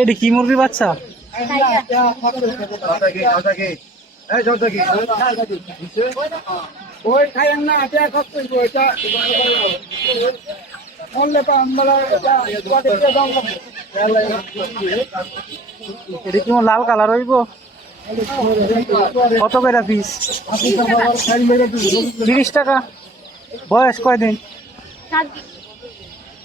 এটি কি মুরগির বাচ্চা? লাল কালার হইব? কত করে পিস তিরিশ টাকা। বয়স কয়দিন?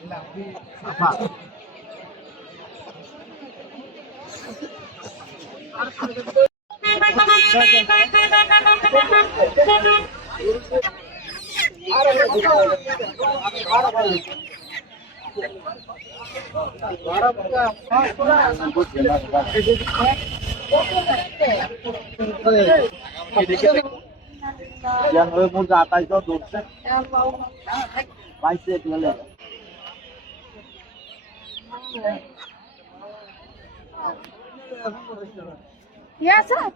হাঁস ওই সাদা গোলা Yes, sir.